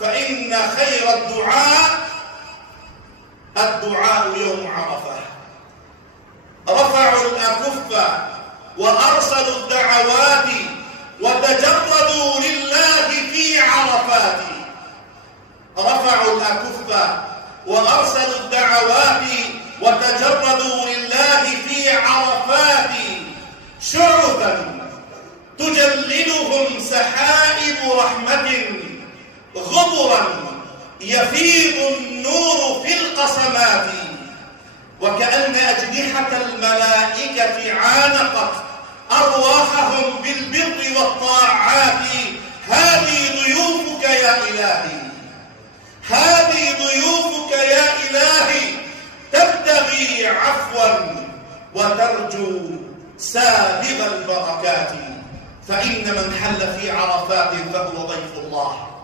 فإن خير الدعاء يوم عرفة. رفعوا الأكف وأرسلوا الدعوات وتجردوا لله في عرفات. رفعوا الأكف وأرسلوا الدعوات وتجردوا لله في عرفات. شعثا تجللهم سحائب رحمة، غبرا يفيض النور في القصمات. وكأن أجنحة الملائكة عانقت أرواحهم بالبر والطاعات. هذه ضيوفك يا إلهي، هذه ضيوفك يا إلهي، تبتغي عفوا وترجو سابغ البركات. فإن من حل في عرفات فهو ضيف الله.